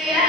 Yeah.